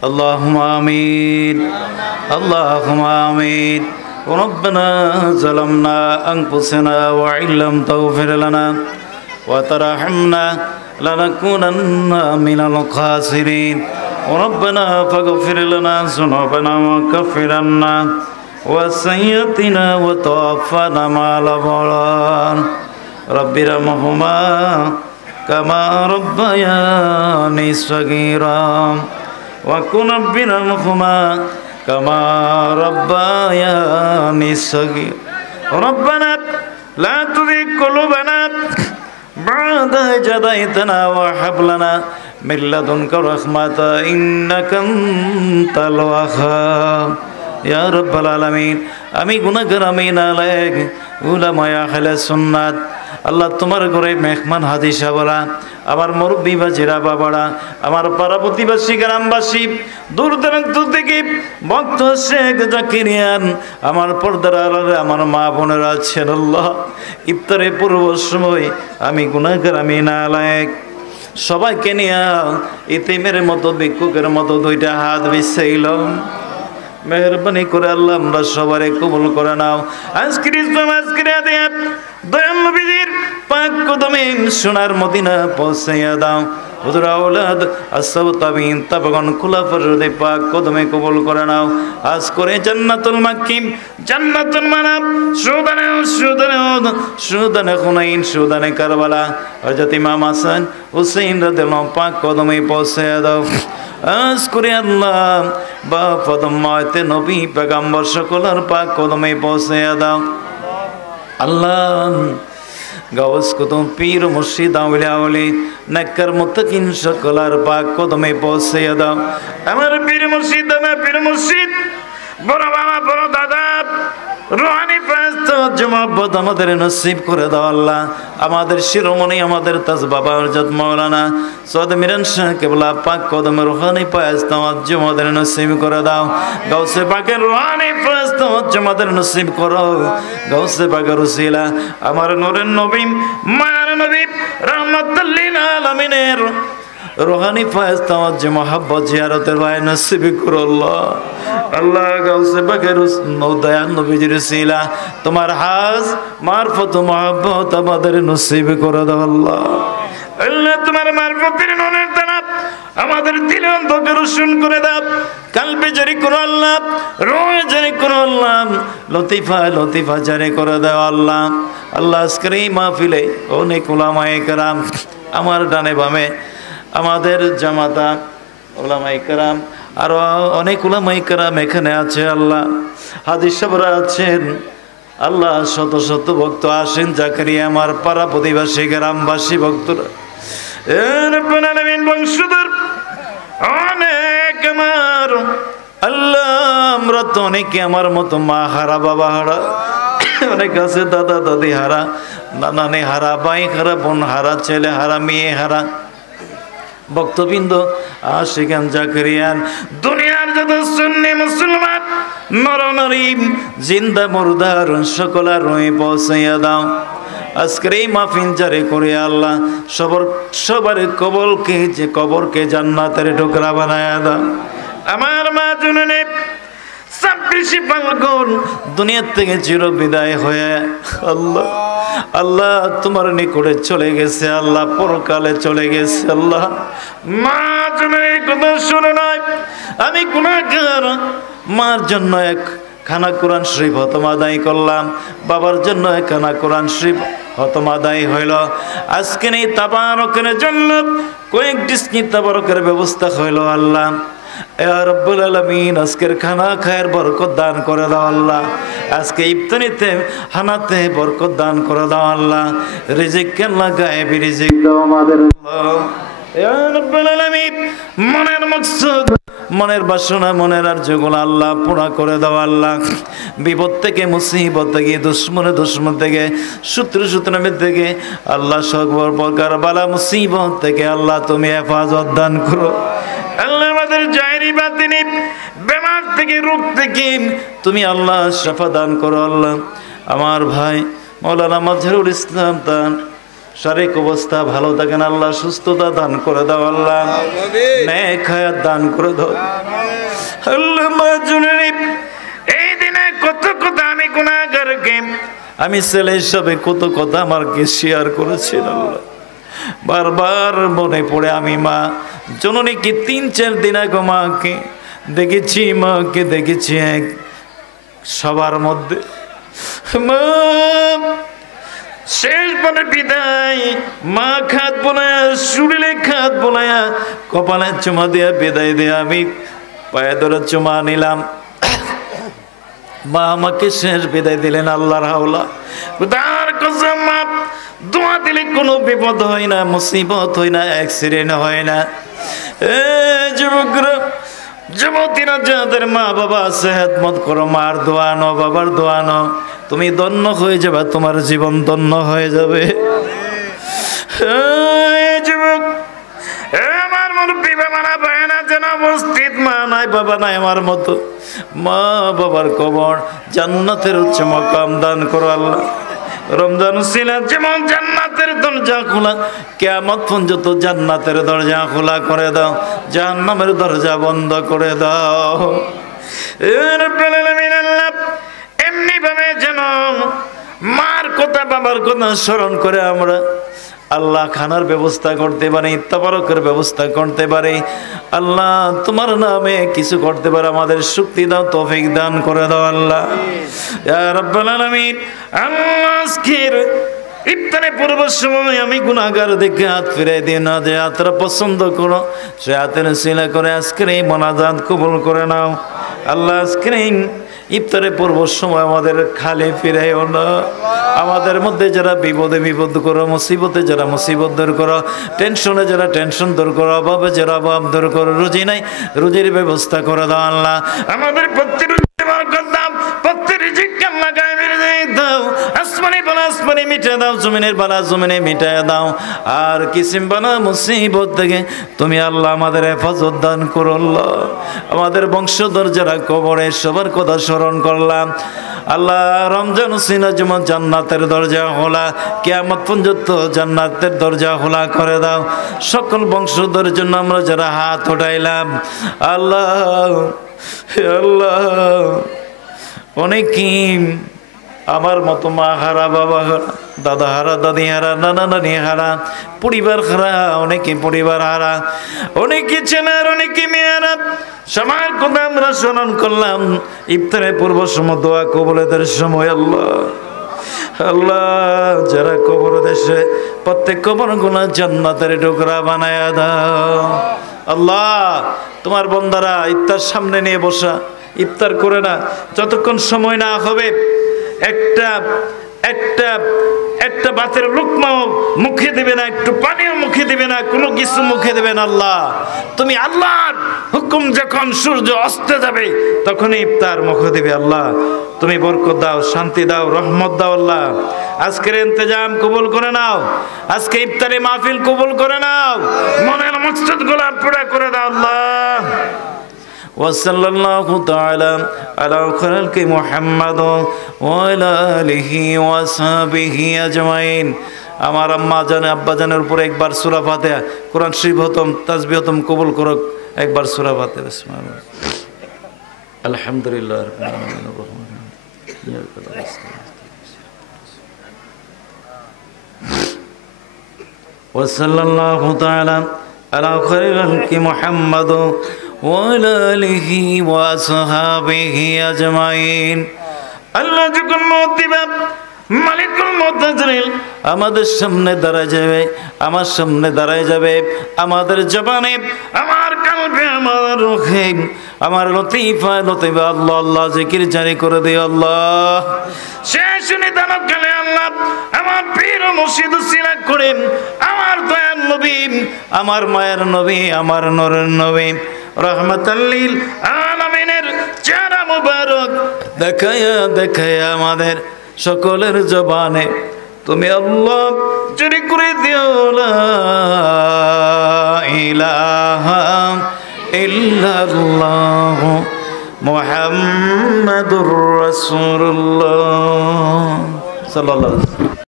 اللهم آمين اللهم آمين ربنا ظلمنا أنفسنا وإن لم تغفر لنا وترحمنا لنكونن من الخاسرين ربنا فاغفر لنا ذنوبنا وكفر عنا وسيئاتنا وتوفنا مع الأبرار رب ارحمهما كما ربياني صغيرا وكن رب ارحمهما كما ربياني صغيرا ربنا لا تزغ قلوبنا بعد إذ هديتنا وهب لنا من لدنك رحمة إنك أنت الوهاب يا رب العالمين আমি গুনাহগার আমি নালায়েক উলামায়ে আহলে সুন্নাত আল্লাহ তোমার ঘরে মেহমান হাজির সাবরা আমার মুরব্বি বাজিরা বাবারা আমার পাড়া প্রতিবেশী গ্রামবাসী দূর দূরান্ত থেকে ভক্ত শেখ জাকিরিয়ান আমার পর্দার আড়ালে আমার মা বোনেরা আছেন আল্লাহ ইফতারের পূর্ব সময় আমি গুনাহগার আমি নালায়েক সবাইকে নিয়ে ইতিমের মতো ভিক্ষুকের মতো দুইটা হাত বিছাইলাম মেহরবানি করে আল্লাহ আমরা সবারে কবুল করে নাও আজকের ইসলাম আজকের আদিয়াত দয়াল নবীর পাক কদমে সোনার মদিনা পৌঁছাইয়া দাও হুজুর আওলাদ আসসাব তাবিন তাবগণ খুলাফার রদে পাক কদমে কবুল করে নাও আজ করে জান্নাতুল মাকিম জান্নাতুল মানাব সুদানে সুদানে সুদানে হুনাইন সুদানে কারবালা হযরত ইমাম হাসান হুসাইন রাদিয়াল্লাহু পাক কদমে পৌঁছাইয়া দাও আজ করে আল্লাহ বা ফদমাতে নবী পেগম্বর সকলের পাক কদমে পৌঁছাইয়া দাও আল্লাহ গাওস কুতুব পীর মুর্শিদ আউলিয়া ওলি নেককার মুত্তাকিন সকলের পাক কদমে পৌঁছাইয়া দাও আমার পীর মুর্শিদ বড় বাবা বড় দাদা রুহানি ফেরেশতা মহব্বত আমাদের নসিব করে দাও আল্লাহ আমাদের শিরোমণি আমাদের তাজ বাবা হযরত মাওলানা সৈয়দ মিরান শাহ কিবলা পাক কদমে রুহানি ফেরেশতা আমাদের নসিব করে দাও গাউসে পাকের রুহানি ফেরেশতা আমাদের নসিব করো গাউসে পাকের উসিলা আমার নূরের নবী মায়ার নবী রাহমাতুল লিল আলামিনের রুহানি ফেরেশতা মহব্বত জিয়ারতের রায় নসিব করো আল্লাহ আল্লাহ গাউসে পাকের দয়াল নবীজির উসিলা তোমার হাজ মারফত মহব্বত আমাদের নসিব করে দাও আল্লাহ আল্লাহ তোমার মারফতের নূরের দ্বারা আমাদের দিল অন্তরকে রোশন করে দাও কলবে জারি করো আল্লাহ রূহ জারি করো আল্লাহ লতিফা জারি করে দাও আল্লাহ আল্লাহ আজকের এই মাহফিলে অনেক উলামায়ে কেরাম আমার ডানে বামে আমাদের জামাতা উলামায়ে কেরাম আর অনেক উলামায়ে কেরাম এখানে আছে আল্লাহ হাজির সাহেবরা আছেন আল্লাহ শত শত ভক্ত আসেন জাকারিয়া আমার পাড়া প্রতিবাসী গ্রামবাসী ভক্তরা রব্বুল আলামিন বংশধর অনেক আমার আল্লাহ আমরা তো অনেকে আমার মতো মা হারা বাবা হারা অনেক আছে দাদা দাদি হারা নানানে হারা ভাই হারা বোন হারা ছেলে হারা মেয়ে হারা ভক্তবৃন্দ আশিকান জাকারিয়ান দুনিয়ার যত সুন্নি মুসলমান নরনারী জিন্দা মুর্দার সকলের রয়ে পৌঁছাইয়া দাও আজকের এই মাহফিল জারি করে আল্লাহ সবার কবরকে জান্নাতের টুকরা বানায়া দাও আমার মা জননী 26 ফাল্গুন দুনিয়া থেকে চির বিদায় হয়ে আল্লাহ তোমার নিকটে চলে গেছে আল্লাহ পরকালে চলে গেছে আল্লাহ মা জননী কথা শুনে নয় আমি গুনাহগার মার জন্য এক খানা কোরআন শরীফ খতম আদায় করলাম বাবার জন্য এক খানা কোরআন শরীফ খতম আদায় হইল আজকে এই তাবারকের জন্য কয়েক ডিসনি তাবারকের ব্যবস্থা হইল আল্লাহ ইয়া রাব্বুল আলামিন আজকের খানা খায়ের বরকত দান করে দাও আল্লাহ আজকে ইফতারিতে হানাতে বরকত দান করে দাও আল্লাহ রিজিক আল্লাহ গায়েবী রিজিক দাও আমাদের আল্লাহ ইয়া রাব্বুল আলামিন মনের মাকসুদ মনের বাসনা মনের আরজুগুলো আল্লাহ পুরা করে দাও আল্লাহ বিপদ থেকে মুসিবত থেকে দুশ্মন থেকে শত্রু থেকে আল্লাহ সকল প্রকার বালা মুসিবত থেকে আল্লাহ তুমি হেফাজত দান করো আল্লাহ আমাদের জাহেরি বাতিনি বেমার থেকে রোগ থেকে তুমি আল্লাহ শিফা দান করো আল্লাহ আমার ভাই মাওলানা মাজহারুল ইসলাম শারীরিক অবস্থা ভালো থাকেন আল্লাহ, সুস্থতা দান করে দাও আল্লাহ, নেক হায়াত দান করে দাও আল্লাহ। মাজুরি এই দিনে কত কথা আমি গুনাহগারকে, আমি ছেলে হিসাবে কত কথা আমাকে শেয়ার করেছেন আল্লাহ, বারবার মনে পড়ে। আমি মা জননীকে 3-4 দিন আগে মাকে দেখেছি, মাকে দেখেছি এক সবার মধ্যে, মা শেষ বলে বিদায়, মা খাত বোনায়া শরীরে খাত বোনায়া কপালে চুমা দিয়া বিদায় দিয়ে আমি পায়ে ধরে চুমা নিলাম। মা আমাকে শেষ বিদায় দিলেন। আল্লাহর হাওলা তার কসম, মা দোয়া দিলে কোনো বিপদ হয় না, মুসিবত হয় না, অ্যাক্সিডেন্ট হয় না। যুবকরা যুবতীরা যাদের মা বাবা সেহাতমত করো, মার দোয়া নো, বাবার দোয়া নো, তুমি ধন্য হয়ে যাবে, তোমার জীবন ধন্য হয়ে যাবে। যুবক আমার মুরব্বী বাবারা বায়না যেন উপস্থিত, মা নাই বাবা নাই আমার মতো, মা বাবার কবর জান্নাতের উচ্চ মাকাম দান করো আল্লাহ। রমজান সিলাত যেমন জান্নাতের দরজা খোলা, কিয়ামত পর্যন্ত জান্নাতের দরজা খোলা করে দাও, জাহান্নামের দরজা বন্ধ করে দাও। রব্বুল আলামিন আল্লাহ এমনি ভাবে যেন মার কথা বাবার কথা স্মরণ করে আমরা আল্লাহ খানার ব্যবস্থা করতে পারি, তাবারকের ব্যবস্থা করতে পারি, আল্লাহ তোমার নামে কিছু করতে পারে, আমাদের শক্তি দাও, তৌফিক দান করে দাও আল্লাহ। ইয়া রাব্বুল আলামিন আল্লাহ আজকের ইফতারে পূর্ব সময় আমি গুনাহগার দেখে হাত ফিরাই দিই না, যে হাতটা পছন্দ করো সে হাতের সিলা করে আজকের এই মোনাজাত কবুল করে নাও আল্লাহ। আজকের ইফতারে পূর্ব সময় আমাদের খালি ফিরাইও না, আমাদের মধ্যে যারা বিপদে বিপদ করো, মুসিবতে যারা মুসিবত দূর করো, টেনশনে যারা টেনশন দূর করো, অভাবে যারা অভাব দূর করো, রুজি নাই রুজির ব্যবস্থা করে দাও আল্লাহ। আমাদের প্রত্যেক আসমানি বালা আসমানি মিটে দাও, জমিনের বালা জমিনে মিটায় দাও, আর কিসিম বালা মুসিবত থেকে তুমি আল্লাহ আমাদের হেফাজত দান করো আল্লাহ। আমাদের বংশধর যারা কবরে সবার কথা স্মরণ করলাম আল্লাহ, রমজান সিনা যেমন জান্নাতের দরজা খোলা, কিয়ামত পর্যন্ত জান্নাতের দরজা খোলা করে দাও। সকল বংশধর জন্য আমরা যারা হাত উঠাইলাম আল্লাহ, আল্লাহ অনেকেই আমার মতো মা হারা, বাবা হারা, দাদা হারা, দাদি হারা, নানা নানি হারা, পরিবার হারা, অনেকে পরিবার হারা, অনেকে ছেলের অনেকে মেয়েরা, সবার কথা আমরা স্মরণ করলাম। ইফতারের পূর্ব সময় দোয়া কবুলের সময় আল্লাহ, আল্লাহ যারা কবর দেশে প্রত্যেক কবর গুলা জান্নাতের টুকরা বানায়া দাও আল্লাহ। তোমার বন্দারা ইফতার সামনে নিয়ে বসা, ইফতার করে না, যতক্ষণ সময় না হবে একটা একটা একটা ভাতের লুকমাও মুখে দেবে না, একটু পানিও মুখে দেবে না, কোনো কিছু মুখে দেবে না আল্লাহ। তুমি আল্লাহর হুকুম যখন সূর্য অস্তে যাবে তখনই ইফতার মুখে দেবে আল্লাহ। তুমি বরকত দাও, শান্তি দাও, রহমত দাও আল্লাহ। আজকের ইন্তজাম কবুল করে নাও, আজকে ইফতারে মাহফিল কবুল করে নাও, মনের মকসদ গুলা পুরা করে দাও আল্লাহ। وصلى الله تعالى على خلق محمد وعلى آله وصحبه أجمعين। আমার আম্মা জানে আব্বা জানের উপরে একবার সূরা ফাতিহা, কোরআন শরীফ হতম, তাসবিহ হতম কবুল করুক, একবার সূরা ফাতিহা। বিসমিল্লাহ, আলহামদুলিল্লাহ রাব্বিল আলামিন, وصلى الله تعالى على خلق محمد وعلى آله وصحبه أجمعين। আল্লাহ যখন মওত দিবেন, মালিকুল মওত আজরাইল আমাদের সামনে দাঁড়ায় যাবে, আমার সামনে দাঁড়ায় যাবে, আমাদের জবানে, আমার কলবে, আমার রুহে, আমার লতিফা লতিফা আল্লাহ আল্লাহ জিকির জারি করে দিও আল্লাহ। শেষ নিদানত গেলে আল্লাহ আমার পীর ও মুর্শিদ উসিলা করেন, আমার দয়ার নবী, আমার মায়ের নবী, আমার নূরের নবী রহমাতাল লিল আলামিনের চেহারা মুবারক দেখায়া দেখায়া আমাদের সকলের জবানে তুমি আল্লাহ জারি করে দিও লা ইলাহা ইল্লাল্লাহ মুহাম্মাদুর রাসূলুল্লাহ সাল্লাল্লাহু আলাইহি ওয়াসাল্লাম।